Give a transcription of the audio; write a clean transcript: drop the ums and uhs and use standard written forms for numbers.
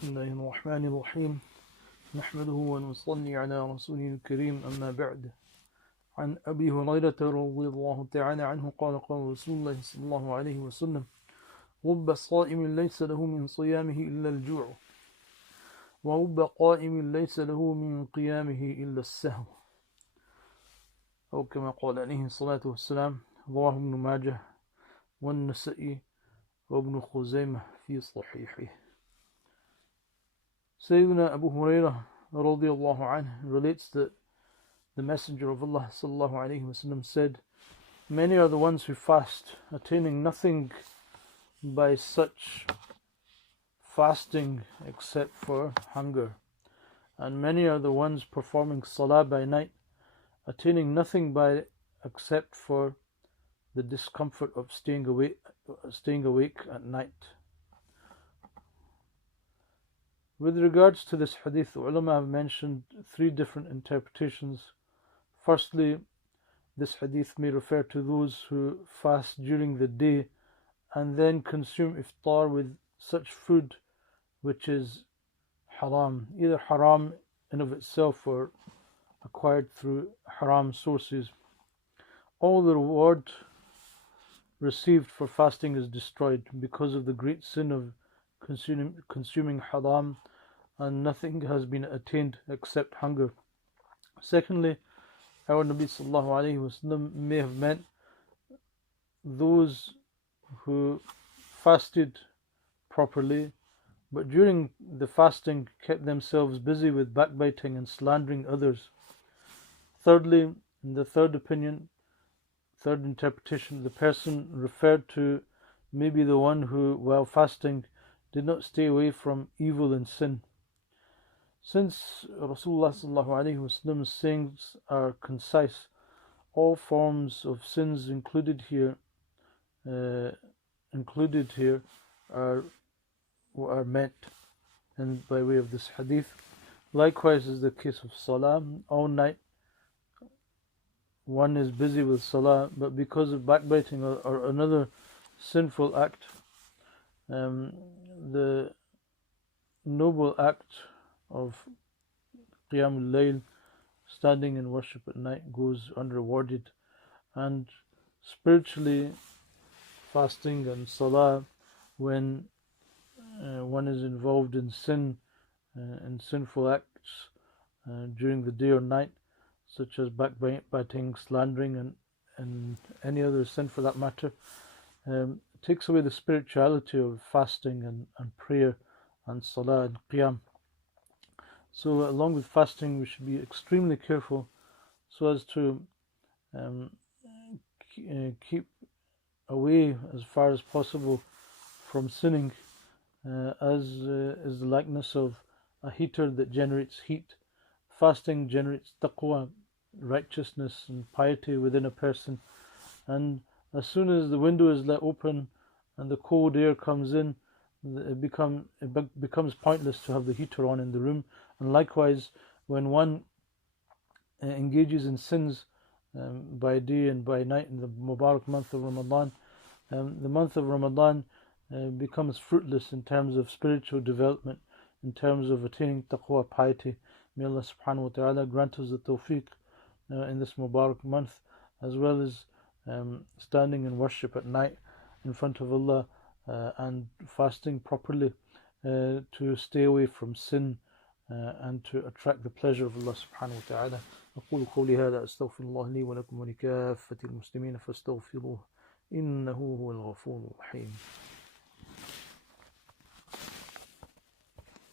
بسم الله الرحمن الرحيم نحمده ونصلي على رسوله الكريم أما بعد عن أبي هريرة رضي الله تعالى عنه قال قال رسول الله صلى الله عليه وسلم رب صائم ليس له من صيامه إلا الجوع ورب قائم ليس له من قيامه إلا السهو أو كما قال عليه الصلاة والسلام رواه ابن ماجه والنسائي وابن خزيمة في صحيحه. Sayyidina Abu Hurairah radiallahu anhu relates that the Messenger of Allah sallallahu alayhi wasallam said, many are the ones who fast, attaining nothing by such fasting except for hunger. And many are the ones performing salah by night, attaining nothing by except for the discomfort of staying awake at night. With regards to this hadith, the ulama have mentioned three different interpretations. Firstly, this hadith may refer to those who fast during the day and then consume iftar with such food which is haram, either haram in of itself or acquired through haram sources. All the reward received for fasting is destroyed because of the great sin of consuming haram, and nothing has been attained except hunger. Secondly, our Nabi sallallahu alayhi wasallam may have meant those who fasted properly, but during the fasting kept themselves busy with backbiting and slandering others. Thirdly, in the third interpretation, the person referred to may be the one who, while fasting, did not stay away from evil and sin. Since Rasulullah sallallahu alaihi wasallam's sayings are concise, all forms of sins included here are meant, and by way of this hadith. Likewise is the case of salah. All night one is busy with salah, but because of backbiting or another sinful act, the noble act of Qiyamul Layl, standing in worship at night, goes unrewarded. And spiritually, fasting and salah, when one is involved in sin and sinful acts during the day or night, such as backbiting, slandering, and any other sin for that matter, takes away the spirituality of fasting and prayer and salah and qiyam. So along with fasting, we should be extremely careful so as to keep away as far as possible from sinning, as is the likeness of a heater that generates heat. Fasting generates taqwa, righteousness and piety within a person, and as soon as the window is let open and the cold air comes in, it becomes pointless to have the heater on in the room. And likewise, when one engages in sins by day and by night in the Mubarak month of Ramadan, the month of Ramadan becomes fruitless in terms of spiritual development, in terms of attaining taqwa, piety. May Allah subhanahu wa ta'ala grant us the tawfiq in this Mubarak month, as well as standing in worship at night in front of Allah and fasting properly to stay away from sin and to attract the pleasure of Allah subhanahu wa ta'ala. أقول قولي هذا أستغفر الله لي ولكم ولكافة المسلمين فاستغفروه إنه هو الغفور الرحيم.